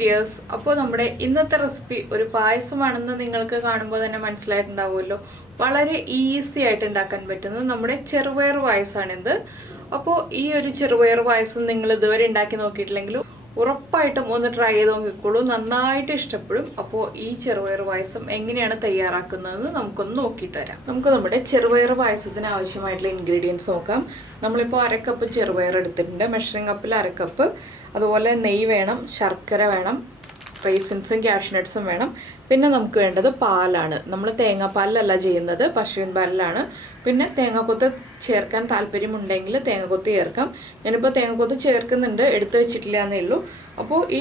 Dears, അപ്പോൾ നമ്മുടെ ഇന്നത്തെ റെസിപ്പി ഒരു പായസമാണെന്ന് നിങ്ങൾക്ക് കാണുമ്പോൾ തന്നെ മനസ്സിലായിട്ടുണ്ടാവുമല്ലോ. വളരെ ഈസി ആയിട്ട് ഉണ്ടാക്കാൻ പറ്റുന്നത് നമ്മുടെ ചെറുപയർ പായസമാണിത്. അപ്പോൾ ഈ ഒരു ചെറുപയർ പായസം നിങ്ങൾ ഇതുവരെ ഉണ്ടാക്കി നോക്കിയിട്ടില്ലെങ്കിലും ഉറപ്പായിട്ടും ഒന്ന് ട്രൈ ചെയ്ത് നോക്കിക്കോളൂ, നന്നായിട്ട് ഇഷ്ടപ്പെടും. അപ്പോൾ ഈ ചെറുപയർ പായസം എങ്ങനെയാണ് തയ്യാറാക്കുന്നതെന്ന് നമുക്കൊന്ന് നോക്കിയിട്ട് വരാം. നമുക്ക് നമ്മുടെ ചെറുപയർ പായസത്തിന് ആവശ്യമായിട്ടുള്ള ഇൻഗ്രീഡിയൻസ് നോക്കാം. നമ്മളിപ്പോൾ 1/2 കപ്പ് ചെറുപയർ എടുത്തിട്ടുണ്ട്, മെഷറിംഗ് കപ്പിൽ 1/2 കപ്പ്. അതുപോലെ നെയ്യ് വേണം, ശർക്കര വേണം, റൈസിൻസും കാഷ്നട്ട്സും വേണം. പിന്നെ നമുക്ക് വേണ്ടത് പാലാണ്. നമ്മൾ തേങ്ങാപ്പാലിലല്ല ചെയ്യുന്നത്, പശുവിൻ പാലിലാണ്. പിന്നെ തേങ്ങാക്കൊത്ത് ചേർക്കാൻ താല്പര്യമുണ്ടെങ്കിൽ തേങ്ങാക്കൊത്ത് ചേർക്കാം. ഞാനിപ്പോൾ തേങ്ങാക്കൊത്ത് ചേർക്കുന്നുണ്ട്, എടുത്തു വെച്ചിട്ടില്ല എന്നേ ഉള്ളൂ. അപ്പോൾ ഈ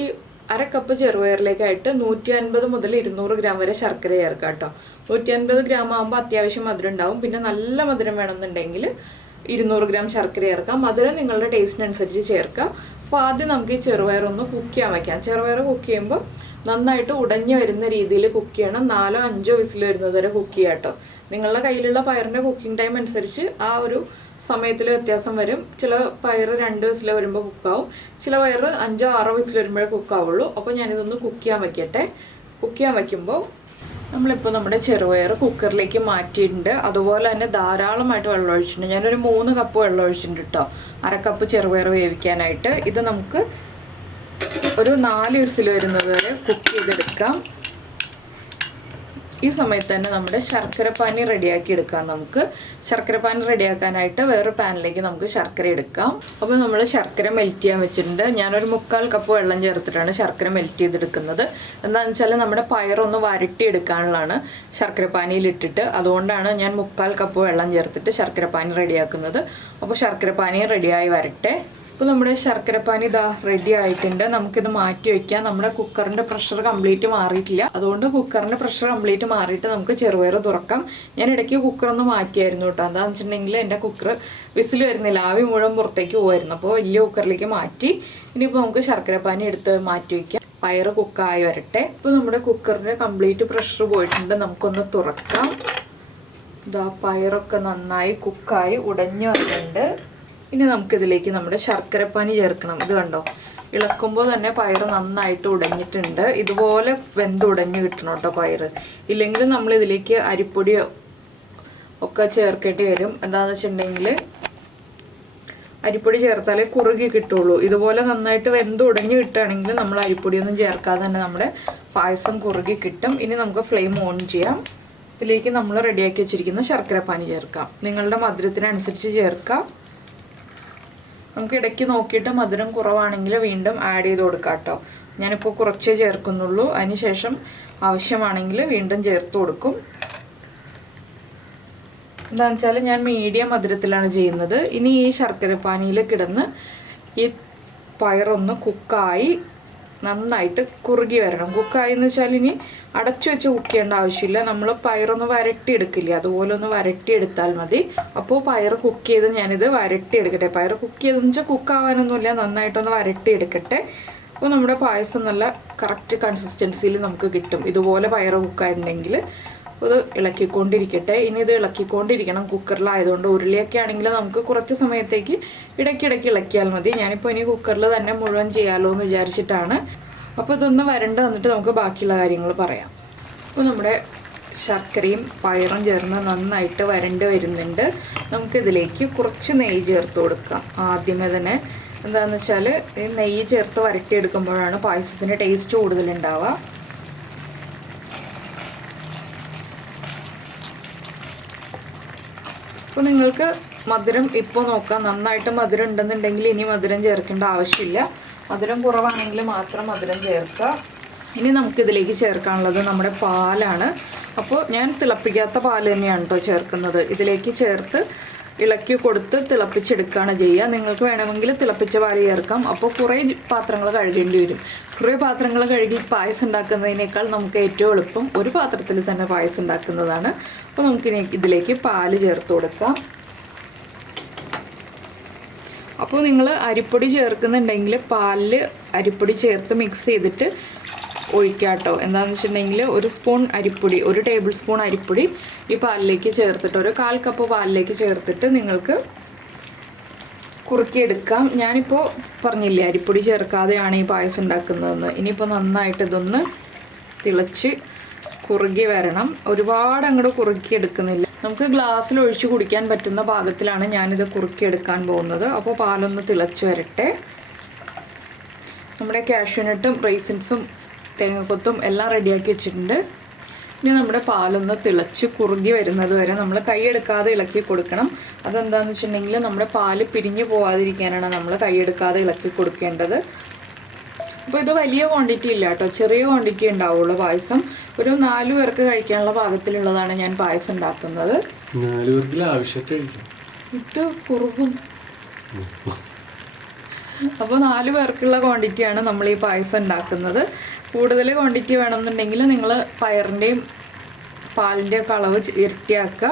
1/2 കപ്പ് ചെറുപയറിലേക്കായിട്ട് 150 മുതൽ 200 ഗ്രാം വരെ ശർക്കര ചേർക്കാം കേട്ടോ. 150 ഗ്രാം ആകുമ്പോൾ അത്യാവശ്യം മധുരം ഉണ്ടാവും. പിന്നെ നല്ല മധുരം വേണമെന്നുണ്ടെങ്കിൽ 200 ഗ്രാം ശർക്കര ചേർക്കാം. മധുരം നിങ്ങളുടെ ടേസ്റ്റിനനുസരിച്ച് ചേർക്കാം. അപ്പോൾ ആദ്യം നമുക്ക് ഈ ചെറുപയറൊന്ന് കുക്ക് ചെയ്യാൻ വയ്ക്കാം. ചെറുപയർ കുക്ക് ചെയ്യുമ്പോൾ നന്നായിട്ട് ഉടഞ്ഞു വരുന്ന രീതിയിൽ കുക്ക് ചെയ്യണം. 4-5 വിസിൽ വരുന്നത് വരെ കുക്ക് ചെയ്യാം കേട്ടോ. നിങ്ങളുടെ കയ്യിലുള്ള പയറിൻ്റെ കുക്കിംഗ് ടൈം അനുസരിച്ച് ആ ഒരു സമയത്തിൽ വ്യത്യാസം വരും. ചില പയർ 2 വിസിൽ വരുമ്പോൾ കുക്കാവും, ചില പയർ 5-6 വിസിൽ വരുമ്പോഴേ കുക്കാവുള്ളൂ. അപ്പോൾ ഞാനിതൊന്ന് കുക്ക് ചെയ്യാൻ വയ്ക്കട്ടെ. കുക്ക് ചെയ്യാൻ വയ്ക്കുമ്പോൾ നമ്മളിപ്പോൾ നമ്മുടെ ചെറുപയർ കുക്കറിലേക്ക് മാറ്റിയിട്ടുണ്ട്. അതുപോലെ തന്നെ ധാരാളമായിട്ട് വെള്ളം ഒഴിച്ചിട്ടുണ്ട്. ഞാനൊരു 3 കപ്പ് വെള്ളം ഒഴിച്ചിട്ടുണ്ട് കേട്ടോ, 1/2 കപ്പ് ചെറുപയർ വേവിക്കാനായിട്ട്. ഇത് നമുക്ക് ഒരു 4 വിസിൽ വരുന്നത് വരെ കുക്ക് ചെയ്തെടുക്കാം. ഈ സമയത്ത് തന്നെ നമ്മുടെ ശർക്കരപ്പാനി റെഡിയാക്കി എടുക്കാം. നമുക്ക് ശർക്കരപ്പാനി റെഡിയാക്കാനായിട്ട് വേറൊരു പാനിലേക്ക് നമുക്ക് ശർക്കര എടുക്കാം. അപ്പോൾ നമ്മൾ ശർക്കര മെൽറ്റ് ചെയ്യാൻ വെച്ചിട്ടുണ്ട്. ഞാനൊരു 3/4 കപ്പ് വെള്ളം ചേർത്തിട്ടാണ് ശർക്കര മെൽറ്റ് ചെയ്തെടുക്കുന്നത്. എന്താണെന്ന് വെച്ചാൽ നമ്മുടെ പയറൊന്ന് വരട്ടിയെടുക്കാനുള്ളതാണ് ശർക്കരപ്പാനിയിലിട്ടിട്ട്. അതുകൊണ്ടാണ് ഞാൻ 3/4 കപ്പ് വെള്ളം ചേർത്തിട്ട് ശർക്കരപ്പാനി റെഡിയാക്കുന്നത്. അപ്പോൾ ശർക്കരപ്പാനി റെഡിയായി വരട്ടെ. ഇപ്പോൾ നമ്മുടെ ശർക്കരപ്പാനി ഇതാ റെഡി ആയിട്ടുണ്ട്. നമുക്കിത് മാറ്റി വയ്ക്കാം. നമ്മുടെ കുക്കറിൻ്റെ പ്രഷർ കംപ്ലീറ്റ് മാറിയിട്ടില്ല, അതുകൊണ്ട് കുക്കറിൻ്റെ പ്രഷർ കംപ്ലീറ്റ് മാറിയിട്ട് നമുക്ക് ചെറുപയർ തുറക്കാം. ഞാൻ ഇടയ്ക്ക് കുക്കറൊന്ന് മാറ്റിയായിരുന്നു കേട്ടോ. എന്താണെന്ന് വെച്ചിട്ടുണ്ടെങ്കിൽ എൻ്റെ കുക്കർ വിസിൽ വരുന്നില്ല, ആവി മുഴുവൻ പുറത്തേക്ക് പോകുമായിരുന്നു. അപ്പോൾ വലിയ കുക്കറിലേക്ക് മാറ്റി. ഇനിയിപ്പോൾ നമുക്ക് ശർക്കരപ്പാനി എടുത്ത് മാറ്റി വയ്ക്കാം. പയർ കുക്കായി വരട്ടെ. ഇപ്പോൾ നമ്മുടെ കുക്കറിൻ്റെ കംപ്ലീറ്റ് പ്രഷർ പോയിട്ടുണ്ട്. നമുക്കൊന്ന് തുറക്കാം. ഇതാ പയറൊക്കെ നന്നായി കുക്കായി ഉടഞ്ഞു വന്നിട്ടുണ്ട്. ഇനി നമുക്കിതിലേക്ക് നമ്മുടെ ശർക്കരപ്പാനി ചേർക്കണം. ഇത് കണ്ടോ, ഇളക്കുമ്പോൾ തന്നെ പയർ നന്നായിട്ട് ഉടഞ്ഞിട്ടുണ്ട്. ഇതുപോലെ വെന്തുടഞ്ഞ് കിട്ടണം കേട്ടോ പയർ. ഇല്ലെങ്കിൽ നമ്മളിതിലേക്ക് അരിപ്പൊടിയോ ഒക്കെ ചേർക്കേണ്ടി വരും. എന്താണെന്ന് വെച്ചിട്ടുണ്ടെങ്കിൽ അരിപ്പൊടി ചേർത്താലേ കുറുകി കിട്ടുള്ളൂ. ഇതുപോലെ നന്നായിട്ട് വെന്തുടഞ്ഞ് കിട്ടുകയാണെങ്കിൽ നമ്മൾ അരിപ്പൊടിയൊന്നും ചേർക്കാതെ തന്നെ നമ്മുടെ പായസം കുറുകി കിട്ടും. ഇനി നമുക്ക് ഫ്ലെയിം ഓൺ ചെയ്യാം. ഇതിലേക്ക് നമ്മൾ റെഡിയാക്കി വെച്ചിരിക്കുന്ന ശർക്കരപ്പാനി ചേർക്കാം. നിങ്ങളുടെ മധുരത്തിനനുസരിച്ച് ചേർക്കാം. നമുക്ക് ഇടയ്ക്ക് നോക്കിയിട്ട് മധുരം കുറവാണെങ്കിൽ വീണ്ടും ആഡ് ചെയ്ത് കൊടുക്കാം കേട്ടോ. ഞാനിപ്പോൾ കുറച്ചേ ചേർക്കുന്നുള്ളൂ. അതിനുശേഷം ആവശ്യമാണെങ്കിൽ വീണ്ടും ചേർത്ത് കൊടുക്കും. എന്താണെന്ന് വെച്ചാൽ ഞാൻ മീഡിയം മധുരത്തിലാണ് ചെയ്യുന്നത്. ഇനി ഈ ശർക്കരപ്പാനിയിൽ കിടന്ന് ഈ പയറൊന്ന് കുക്കായി നന്നായിട്ട് കുറുകി വരണം. കുക്കായി എന്ന് വെച്ചാൽ ഇനി അടച്ചു വെച്ച് കുക്ക് ചെയ്യേണ്ട ആവശ്യമില്ല. നമ്മൾ പയറൊന്ന് വരട്ടിയെടുക്കില്ലേ, അതുപോലെ ഒന്ന് വരട്ടിയെടുത്താൽ മതി. അപ്പോൾ പയർ കുക്ക് ചെയ്ത് ഞാനിത് വരട്ടിയെടുക്കട്ടെ. പയർ കുക്ക് ചെയ്തെന്ന് വെച്ചാൽ കുക്കാവാനൊന്നുമില്ല, നന്നായിട്ടൊന്ന് വരട്ടിയെടുക്കട്ടെ. അപ്പോൾ നമ്മുടെ പായസം നല്ല കറക്റ്റ് കൺസിസ്റ്റൻസിയിൽ നമുക്ക് കിട്ടും. ഇതുപോലെ പയർ കുക്കായിട്ടുണ്ടെങ്കിൽ ഇത് ഇളക്കിക്കൊണ്ടിരിക്കട്ടെ. ഇനി ഇത് ഇളക്കിക്കൊണ്ടിരിക്കണം. കുക്കറിലായതുകൊണ്ട് ഉരുളിയൊക്കെ ആണെങ്കിൽ നമുക്ക് കുറച്ച് സമയത്തേക്ക് ഇടയ്ക്കിടയ്ക്ക് ഇളക്കിയാൽ മതി. ഞാനിപ്പോൾ ഇനി കുക്കറിൽ തന്നെ മുഴുവൻ ചെയ്യാമല്ലോ എന്ന് വിചാരിച്ചിട്ടാണ്. അപ്പോൾ ഇതൊന്ന് വരണ്ട് വന്നിട്ട് നമുക്ക് ബാക്കിയുള്ള കാര്യങ്ങൾ പറയാം. അപ്പോൾ നമ്മുടെ ശർക്കരയും പയറും ചേർന്ന് നന്നായിട്ട് വരണ്ട് വരുന്നുണ്ട്. നമുക്കിതിലേക്ക് കുറച്ച് നെയ്യ് ചേർത്ത് കൊടുക്കാം. ആദ്യമേ തന്നെ എന്താണെന്ന് വെച്ചാൽ ഈ നെയ്യ് ചേർത്ത് വരട്ടിയെടുക്കുമ്പോഴാണ് പായസത്തിൻ്റെ ടേസ്റ്റ് കൂടുതലുണ്ടാവുക. അപ്പോൾ നിങ്ങൾക്ക് മധുരം ഇപ്പോൾ നോക്കാം. നന്നായിട്ട് മധുരം ഉണ്ടെന്നുണ്ടെങ്കിൽ ഇനി മധുരം ചേർക്കേണ്ട ആവശ്യമില്ല. മധുരം കുറവാണെങ്കിൽ മാത്രം മധുരം ചേർക്കുക. ഇനി നമുക്കിതിലേക്ക് ചേർക്കാനുള്ളത് നമ്മുടെ പാലാണ്. അപ്പോൾ ഞാൻ തിളപ്പിക്കാത്ത പാൽ തന്നെയാണ് കേട്ടോ ചേർക്കുന്നത്. ഇതിലേക്ക് ചേർത്ത് ഇളക്കി കൊടുത്ത് തിളപ്പിച്ചെടുക്കുകയാണ് ചെയ്യുക. നിങ്ങൾക്ക് വേണമെങ്കിൽ തിളപ്പിച്ച പാൽ ചേർക്കാം. അപ്പോൾ കുറേ പാത്രങ്ങൾ കഴുകേണ്ടി വരും. കുറേ പാത്രങ്ങൾ കഴുകി പായസം ഉണ്ടാക്കുന്നതിനേക്കാൾ നമുക്ക് ഏറ്റവും എളുപ്പം ഒരു പാത്രത്തിൽ തന്നെ പായസം ഉണ്ടാക്കുന്നതാണ്. അപ്പോൾ നമുക്കിനി ഇതിലേക്ക് പാല് ചേർത്ത് കൊടുക്കാം. അപ്പോൾ നിങ്ങൾ അരിപ്പൊടി ചേർക്കുന്നുണ്ടെങ്കിൽ പാലിൽ അരിപ്പൊടി ചേർത്ത് മിക്സ് ചെയ്തിട്ട് ഒഴിക്കുക കേട്ടോ. എന്താണെന്ന് വെച്ചിട്ടുണ്ടെങ്കിൽ 1 സ്പൂൺ അരിപ്പൊടി, 1 ടേബിൾ സ്പൂൺ അരിപ്പൊടി ഈ പാലിലേക്ക് ചേർത്തിട്ട്, ഒരു 1/4 കപ്പ് പാലിലേക്ക് ചേർത്തിട്ട് നിങ്ങൾക്ക് കുറുക്കിയെടുക്കാം. ഞാനിപ്പോൾ പറഞ്ഞില്ലേ അരിപ്പൊടി ചേർക്കാതെയാണ് ഈ പായസം ഉണ്ടാക്കുന്നതെന്ന്. ഇനിയിപ്പോൾ നന്നായിട്ട് ഇതൊന്ന് തിളച്ച് കുറുകി വരണം. ഒരുപാട് അങ്ങോട്ട് കുറുക്കിയെടുക്കുന്നില്ല. നമുക്ക് ഗ്ലാസ്സിൽ ഒഴിച്ച് കുടിക്കാൻ പറ്റുന്ന പാകത്തിലാണ് ഞാനിത് കുറുക്കിയെടുക്കാൻ പോകുന്നത്. അപ്പോൾ പാലൊന്ന് തിളച്ച് വരട്ടെ. നമ്മുടെ കാഷ്യൂനട്ടും റൈസിൻസും തേങ്ങക്കൊത്തും എല്ലാം റെഡിയാക്കി വെച്ചിട്ടുണ്ട്. ഇനി നമ്മുടെ പാലൊന്ന് തിളച്ച് കുറുകി വരുന്നത് വരെ നമ്മൾ കൈയെടുക്കാതെ ഇളക്കി കൊടുക്കണം. അതെന്താണെന്ന് വെച്ചിട്ടുണ്ടെങ്കിൽ നമ്മുടെ പാല് പിരിഞ്ഞു പോകാതിരിക്കാനാണ് നമ്മൾ കൈയെടുക്കാതെ ഇളക്കി കൊടുക്കേണ്ടത്. അപ്പോൾ ഇത് വലിയ ക്വാണ്ടിറ്റി ഇല്ല കേട്ടോ, ചെറിയ ക്വാണ്ടിറ്റി ഉണ്ടാവുള്ളൂ പായസം. ഒരു 4 പേർക്ക് കഴിക്കാനുള്ള പാകത്തിലുള്ളതാണ് ഞാൻ പായസം ഉണ്ടാക്കുന്നത്. ഇത് കുറുകും. അപ്പോൾ 4 പേർക്കുള്ള ക്വാണ്ടിറ്റിയാണ് നമ്മൾ ഈ പായസം ഉണ്ടാക്കുന്നത്. കൂടുതൽ ക്വാണ്ടിറ്റി വേണമെന്നുണ്ടെങ്കിൽ നിങ്ങൾ പയറിൻ്റെയും പാലിൻ്റെയും ഒക്കെ അളവ് ഇരട്ടിയാക്കുക.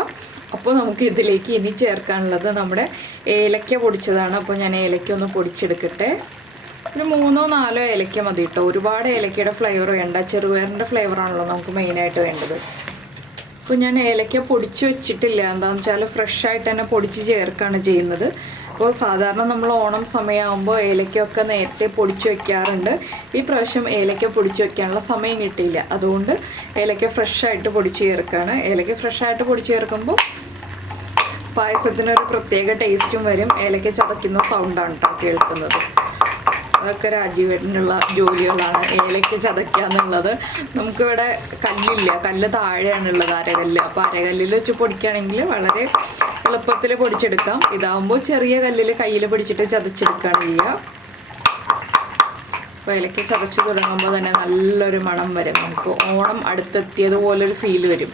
അപ്പോൾ നമുക്ക് ഇതിലേക്ക് ഇനി ചേർക്കാനുള്ളത് നമ്മുടെ ഏലക്ക പൊടിച്ചതാണ്. അപ്പോൾ ഞാൻ ഏലക്ക ഒന്ന് പൊടിച്ചെടുക്കട്ടെ. ഒരു 3-4 ഏലക്ക മതി കേട്ടോ. ഒരുപാട് ഏലക്കയുടെ ഫ്ലേവർ വേണ്ട, ചെറുപയറിൻ്റെ ഫ്ലേവറാണല്ലോ നമുക്ക് മെയിനായിട്ട് വേണ്ടത്. അപ്പോൾ ഞാൻ ഏലക്ക പൊടിച്ച് വെച്ചിട്ടില്ല. എന്താണെന്ന് വെച്ചാൽ ഫ്രഷായിട്ട് തന്നെ പൊടിച്ച് ചേർക്കുകയാണ് ചെയ്യുന്നത്. അപ്പോൾ സാധാരണ നമ്മൾ ഓണം സമയമാകുമ്പോൾ ഏലക്കയൊക്കെ നേരത്തെ പൊടിച്ച് വെക്കാറുണ്ട്. ഈ പ്രാവശ്യം ഏലക്ക പൊടിച്ച് വെക്കാനുള്ള സമയം കിട്ടിയില്ല. അതുകൊണ്ട് ഏലക്ക ഫ്രഷായിട്ട് പൊടിച്ച് ചേർക്കുകയാണ്. ഏലക്ക ഫ്രഷായിട്ട് പൊടിച്ച് ചേർക്കുമ്പോൾ പായസത്തിനൊരു പ്രത്യേക ടേസ്റ്റും വരും. ഏലക്ക ചതയ്ക്കുന്ന സൗണ്ടാണ് കേട്ടോ കേൾക്കുന്നത്. അതൊക്കെ രാജീവേട്ടനുള്ള ജോലികളാണ്, ഏലക്ക ചതയ്ക്കുക എന്നുള്ളത്. നമുക്കിവിടെ കല്ലില്ല, കല്ല് താഴെയാണുള്ളത്, അരകല്ല്. അപ്പോൾ അരകല്ലിൽ വെച്ച് പൊടിക്കുകയാണെങ്കിൽ വളരെ എളുപ്പത്തിൽ പൊടിച്ചെടുക്കാം. ഇതാകുമ്പോൾ ചെറിയ കല്ലിൽ കയ്യിൽ പിടിച്ചിട്ട് ചതച്ചെടുക്കുകയാണ് ചെയ്യുക. അപ്പോൾ ഏലക്ക ചതച്ച് തുടങ്ങുമ്പോൾ തന്നെ നല്ലൊരു മണം വരും. നമുക്ക് ഓണം അടുത്തെത്തിയതുപോലൊരു ഫീൽ വരും.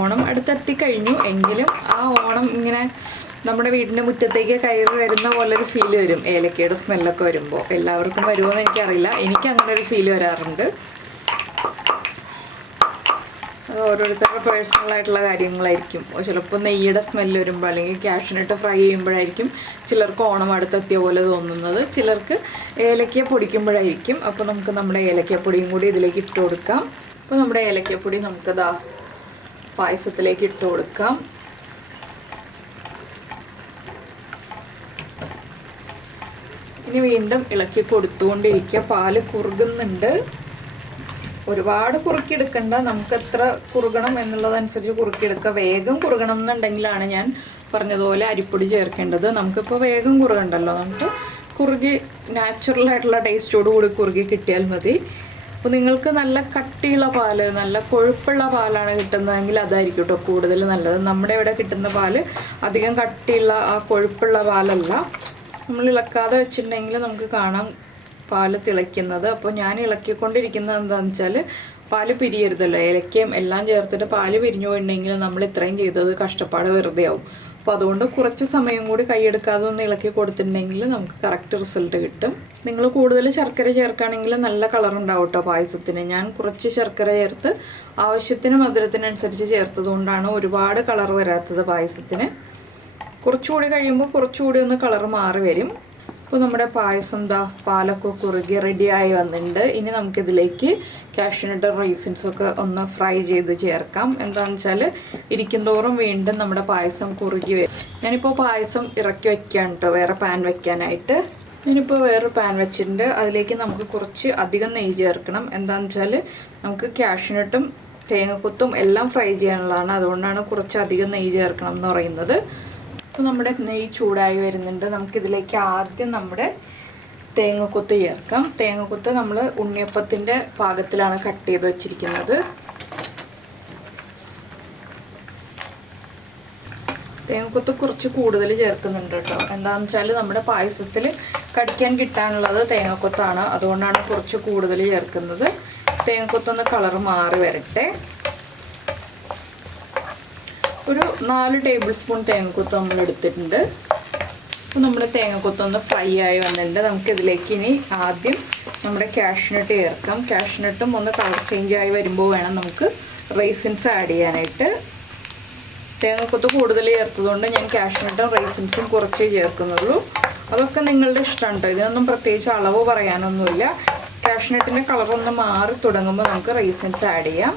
ഓണം അടുത്തെത്തിക്കഴിഞ്ഞു എങ്കിലും ആ ഓണം ഇങ്ങനെ നമ്മുടെ വീടിൻ്റെ മുറ്റത്തേക്ക് കയറി വരുന്ന പോലൊരു ഫീൽ വരും ഏലക്കയുടെ സ്മെല്ലൊക്കെ വരുമ്പോൾ. എല്ലാവർക്കും വരുമോ എന്ന് എനിക്കറിയില്ല, എനിക്ക് അങ്ങനെ ഒരു ഫീൽ വരാറുണ്ട്. അത് ഓരോരുത്തരുടെ പേഴ്സണലായിട്ടുള്ള കാര്യങ്ങളായിരിക്കും. ചിലപ്പോൾ നെയ്യുടെ സ്മെല്ല് വരുമ്പോൾ അല്ലെങ്കിൽ കാഷ്യൂനട്ട് ഫ്രൈ ചെയ്യുമ്പോഴായിരിക്കും ചിലർക്ക് ഓണം അടുത്തെത്തിയ പോലെ തോന്നുന്നത്, ചിലർക്ക് ഏലക്ക പൊടിക്കുമ്പോഴായിരിക്കും. അപ്പോൾ നമുക്ക് നമ്മുടെ ഏലക്കപ്പൊടിയും കൂടി ഇതിലേക്ക് ഇട്ട് കൊടുക്കാം. അപ്പോൾ നമ്മുടെ ഏലക്കപ്പൊടി നമുക്കതാ പായസത്തിലേക്ക് ഇട്ട് കൊടുക്കാം. ഇനി വീണ്ടും ഇളക്കി കൊടുത്തുകൊണ്ടിരിക്കുക. പാല് കുറുകുന്നുണ്ട്. ഒരുപാട് കുറുക്കിയെടുക്കണ്ട, നമുക്ക് എത്ര കുറുകണം എന്നുള്ളതനുസരിച്ച് കുറുക്കിയെടുക്കുക. വേഗം കുറുകണം എന്നുണ്ടെങ്കിലാണ് ഞാൻ പറഞ്ഞതുപോലെ അരിപ്പൊടി ചേർക്കേണ്ടത്. നമുക്കിപ്പോൾ വേഗം കുറുകണ്ടല്ലോ, നമുക്ക് കുറുകി നാച്ചുറലായിട്ടുള്ള ടേസ്റ്റോടു കൂടി കുറുകി കിട്ടിയാൽ മതി. അപ്പോൾ നിങ്ങൾക്ക് നല്ല കട്ടിയുള്ള പാല്, നല്ല കൊഴുപ്പുള്ള പാലാണ് കിട്ടുന്നതെങ്കിൽ അതായിരിക്കും കേട്ടോ കൂടുതൽ നല്ലത്. നമ്മുടെ ഇവിടെ കിട്ടുന്ന പാല് അധികം കട്ടിയുള്ള ആ കൊഴുപ്പുള്ള പാലല്ല. നമ്മൾ ഇളക്കാതെ വെച്ചിട്ടുണ്ടെങ്കിൽ നമുക്ക് കാണാം പാല് തിളയ്ക്കുന്നത്. അപ്പോൾ ഞാൻ ഇളക്കിക്കൊണ്ടിരിക്കുന്നത് എന്താണെന്ന് വെച്ചാൽ പാല് പിരിയരുതല്ലോ. ഏലക്കയും എല്ലാം ചേർത്തിട്ട് പാല് പിരിഞ്ഞു പോയിട്ടുണ്ടെങ്കിൽ നമ്മൾ ഇത്രയും ചെയ്തത് കഷ്ടപ്പാട് വെറുതെ ആവും. അപ്പോൾ അതുകൊണ്ട് കുറച്ച് സമയം കൂടി കൈയെടുക്കാതെ ഒന്ന് ഇളക്കി കൊടുത്തിട്ടുണ്ടെങ്കിൽ നമുക്ക് കറക്റ്റ് റിസൾട്ട് കിട്ടും. നിങ്ങൾ കൂടുതൽ ശർക്കര ചേർക്കുകയാണെങ്കിൽ നല്ല കളർ ഉണ്ടാവും കേട്ടോ പായസത്തിന്. ഞാൻ കുറച്ച് ശർക്കര ചേർത്ത് ആവശ്യത്തിന് മധുരത്തിനനുസരിച്ച് ചേർത്തതുകൊണ്ടാണ് ഒരുപാട് കളർ വരാത്തത് പായസത്തിന്. കുറച്ചുകൂടി കഴിയുമ്പോൾ കുറച്ചുകൂടി ഒന്ന് കളർ മാറി വരും. അപ്പോൾ നമ്മുടെ പായസം പാലൊക്കെ കുറുകി റെഡിയായി വന്നിട്ടുണ്ട്. ഇനി നമുക്കിതിലേക്ക് കാഷ്യൂനട്ട് റൈസിൻസൊക്കെ ഒന്ന് ഫ്രൈ ചെയ്ത് ചേർക്കാം. എന്താണെന്ന് വെച്ചാൽ ഇരിക്കുന്തോറും വീണ്ടും നമ്മുടെ പായസം കുറുകി വരും. ഞാനിപ്പോൾ പായസം ഇറക്കി വെക്കാൻ കേട്ടോ വേറെ പാൻ വെക്കാനായിട്ട്. ഞാനിപ്പോൾ വേറൊരു പാൻ വെച്ചിട്ടുണ്ട്. അതിലേക്ക് നമുക്ക് കുറച്ച് അധികം നെയ്യ് ചേർക്കണം. എന്താണെന്ന് വെച്ചാൽ നമുക്ക് കാഷ്യൂനട്ടും തേങ്ങക്കൊത്തും എല്ലാം ഫ്രൈ ചെയ്യാനുള്ളതാണ്. അതുകൊണ്ടാണ് കുറച്ച് അധികം നെയ്യ് ചേർക്കണം എന്ന് പറയുന്നത്. അപ്പോൾ നമ്മുടെ നെയ്യ് ചൂടായി വരുന്നുണ്ട്. നമുക്കിതിലേക്ക് ആദ്യം നമ്മുടെ തേങ്ങക്കൊത്ത് ചേർക്കാം. തേങ്ങക്കൊത്ത് നമ്മൾ ഉണ്ണിയപ്പത്തിൻ്റെ പാകത്തിലാണ് കട്ട് ചെയ്ത് വെച്ചിരിക്കുന്നത്. തേങ്ങക്കൊത്ത് കുറച്ച് കൂടുതൽ ചേർക്കുന്നുണ്ട് കേട്ടോ. എന്താണെന്ന് വെച്ചാൽ നമ്മുടെ പായസത്തിൽ കടിക്കാൻ കിട്ടാനുള്ളത് തേങ്ങക്കൊത്താണ്. അതുകൊണ്ടാണ് കുറച്ച് കൂടുതൽ ചേർക്കുന്നത്. തേങ്ങക്കൊത്തൊന്ന് കളർ മാറി വരട്ടെ. ഒരു 4 ടേബിൾ സ്പൂൺ തേങ്ങക്കൊത്ത് നമ്മൾ എടുത്തിട്ടുണ്ട്. അപ്പോൾ നമ്മുടെ തേങ്ങക്കൊത്തൊന്ന് ഫ്രൈ ആയി വന്നിട്ടുണ്ട്. നമുക്കിതിലേക്ക് ഇനി ആദ്യം നമ്മുടെ കാഷ്യൂനട്ട് ചേർക്കാം. കാഷ്യൂനട്ടും ഒന്ന് കളർ ചേഞ്ച് ആയി വരുമ്പോൾ വേണം നമുക്ക് റൈസിൻസ് ആഡ് ചെയ്യാനായിട്ട്. തേങ്ങക്കൊത്ത് കൂടുതൽ ചേർത്തതുകൊണ്ട് ഞാൻ കാഷ്യൂനട്ടും റൈസിൻസും കുറച്ചേ ചേർക്കുന്നുള്ളൂ. അതൊക്കെ നിങ്ങളുടെ ഇഷ്ടമാണ് കേട്ടോ. ഇതിനൊന്നും പ്രത്യേകിച്ച് അളവ് പറയാനൊന്നുമില്ല. കാഷ്യൂനട്ടിൻ്റെ കളറൊന്ന് മാറി തുടങ്ങുമ്പോൾ നമുക്ക് റൈസിൻസ് ആഡ് ചെയ്യാം.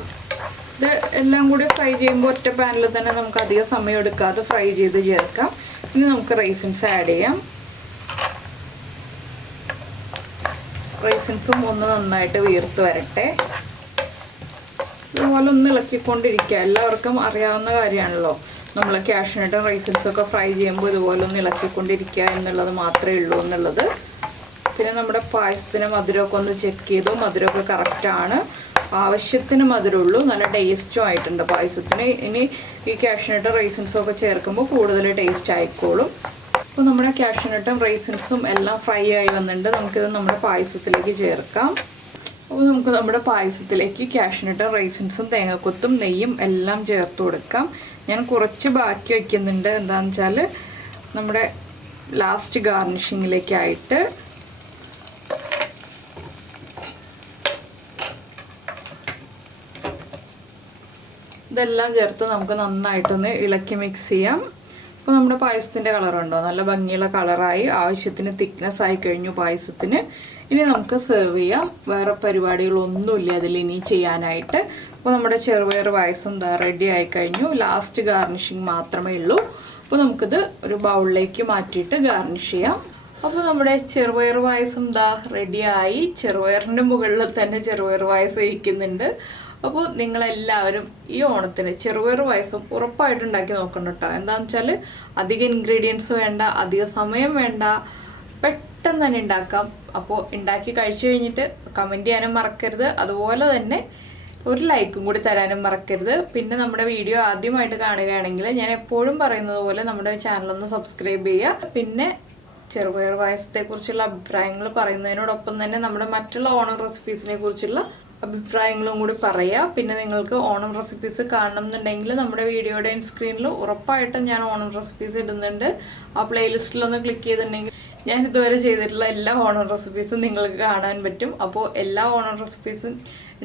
ഇത് എല്ലാം കൂടി ഫ്രൈ ചെയ്യുമ്പോൾ ഒറ്റ പാനിൽ തന്നെ നമുക്ക് അധികം സമയം എടുക്കാതെ ഫ്രൈ ചെയ്ത് ചേർക്കാം. ഇനി നമുക്ക് റൈസിൻസ് ആഡ് ചെയ്യാം. റൈസിൻസും ഒന്ന് നന്നായിട്ട് വീർത്ത് വരട്ടെ. ഇതുപോലെ ഒന്ന് ഇളക്കിക്കൊണ്ടിരിക്കുക. എല്ലാവർക്കും അറിയാവുന്ന കാര്യമാണല്ലോ, നമ്മൾ കാഷ്യൂനട്ടും റൈസിൻസും ഒക്കെ ഫ്രൈ ചെയ്യുമ്പോൾ ഇതുപോലെ ഒന്ന് ഇളക്കിക്കൊണ്ടിരിക്കുക എന്നുള്ളത് മാത്രമേ ഉള്ളൂ എന്നുള്ളത്. പിന്നെ നമ്മുടെ പായസത്തിന് മധുരമൊക്കെ ഒന്ന് ചെക്ക് ചെയ്തു. മധുരമൊക്കെ കറക്റ്റാണ്, ആവശ്യത്തിന് മധുരമുള്ളൂ. നല്ല ടേസ്റ്റും ആയിട്ടുണ്ട് പായസത്തിന്. ഇനി ഈ കാഷ്യൂനട്ടും റൈസിൻസും ഒക്കെ ചേർക്കുമ്പോൾ കൂടുതൽ ടേസ്റ്റ് ആയിക്കോളും. അപ്പോൾ നമ്മുടെ കാഷ്യൂനട്ടും റൈസിൻസും എല്ലാം ഫ്രൈ ആയി വന്നിട്ടുണ്ട്. നമുക്കിത് നമ്മുടെ പായസത്തിലേക്ക് ചേർക്കാം. അപ്പോൾ നമുക്ക് നമ്മുടെ പായസത്തിലേക്ക് കാഷ്യൂനട്ടും റൈസിൻസും തേങ്ങക്കൊത്തും നെയ്യും എല്ലാം ചേർത്ത് കൊടുക്കാം. ഞാൻ കുറച്ച് ബാക്കി വയ്ക്കുന്നുണ്ട്, എന്താണെന്ന് വെച്ചാൽ നമ്മുടെ ലാസ്റ്റ് ഗാർണിഷിങ്ങിലേക്കായിട്ട്. ഇതെല്ലാം ചേർത്ത് നമുക്ക് നന്നായിട്ടൊന്ന് ഇളക്കി മിക്സ് ചെയ്യാം. അപ്പോൾ നമ്മുടെ പായസത്തിൻ്റെ കളറുണ്ടോ, നല്ല ഭംഗിയുള്ള കളറായി, ആവശ്യത്തിന് തിക്നെസ് ആയി കഴിഞ്ഞു പായസത്തിന്. ഇനി നമുക്ക് സെർവ് ചെയ്യാം. വേറെ പരിപാടികളൊന്നുമില്ല അതിൽ ഇനി ചെയ്യാനായിട്ട്. അപ്പോൾ നമ്മുടെ ചെറുപയർ പായസം ദാ റെഡി ആയി കഴിഞ്ഞു. ലാസ്റ്റ് ഗാർണിഷിങ് മാത്രമേ ഉള്ളൂ. അപ്പോൾ നമുക്കിത് ഒരു ബൗളിലേക്ക് മാറ്റിയിട്ട് ഗാർണിഷ് ചെയ്യാം. അപ്പോൾ നമ്മുടെ ചെറുപയർ പായസം ദാ റെഡിയായി. ചെറുപയറിൻ്റെ മുകളിൽ തന്നെ ചെറുപയർ പായസം ഇരിക്കുന്നുണ്ട്. അപ്പോൾ നിങ്ങളെല്ലാവരും ഈ ഓണത്തിന് ചെറുപയർ പായസം ഉറപ്പായിട്ട് ഉണ്ടാക്കി നോക്കണം കേട്ടോ. എന്താണെന്ന് വെച്ചാൽ അധികം ഇൻഗ്രീഡിയൻസ് വേണ്ട, അധിക സമയം വേണ്ട, പെട്ടെന്ന് തന്നെ ഉണ്ടാക്കാം. അപ്പോൾ ഉണ്ടാക്കി കഴിച്ചു കഴിഞ്ഞിട്ട് കമൻറ്റ് ചെയ്യാനും മറക്കരുത്. അതുപോലെ തന്നെ ഒരു ലൈക്കും കൂടി തരാനും മറക്കരുത്. പിന്നെ നമ്മുടെ വീഡിയോ ആദ്യമായിട്ട് കാണുകയാണെങ്കിൽ ഞാൻ എപ്പോഴും പറയുന്നത് പോലെ നമ്മുടെ ചാനലൊന്ന് സബ്സ്ക്രൈബ് ചെയ്യുക. പിന്നെ ചെറുപയർ പായസത്തെക്കുറിച്ചുള്ള അഭിപ്രായങ്ങൾ പറയുന്നതിനോടൊപ്പം തന്നെ നമ്മുടെ മറ്റുള്ള ഓണം റെസിപ്പീസിനെ കുറിച്ചുള്ള അഭിപ്രായങ്ങളും കൂടി പറയുക. പിന്നെ നിങ്ങൾക്ക് ഓണം റെസിപ്പീസ് കാണണം എന്നുണ്ടെങ്കിൽ നമ്മുടെ വീഡിയോയുടെ സ്ക്രീനിൽ ഉറപ്പായിട്ടും ഞാൻ ഓണം റെസിപ്പീസ് ഇടുന്നുണ്ട്. ആ പ്ലേലിസ്റ്റിലൊന്ന് ക്ലിക്ക് ചെയ്തിട്ടുണ്ടെങ്കിൽ ഞാൻ ഇതുവരെ ചെയ്തിട്ടുള്ള എല്ലാ ഓണം റെസിപ്പീസും നിങ്ങൾക്ക് കാണാൻ പറ്റും. അപ്പോൾ എല്ലാ ഓണം റെസിപ്പീസും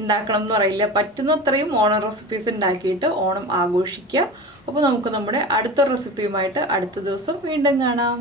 ഉണ്ടാക്കണം എന്ന് പറയില്ല, പറ്റുന്നത്രയും ഓണം റെസിപ്പീസ് ഉണ്ടാക്കിയിട്ട് ഓണം ആഘോഷിക്കുക. അപ്പോൾ നമുക്ക് നമ്മുടെ അടുത്ത റെസിപ്പിയുമായിട്ട് അടുത്ത ദിവസം വീണ്ടും കാണാം.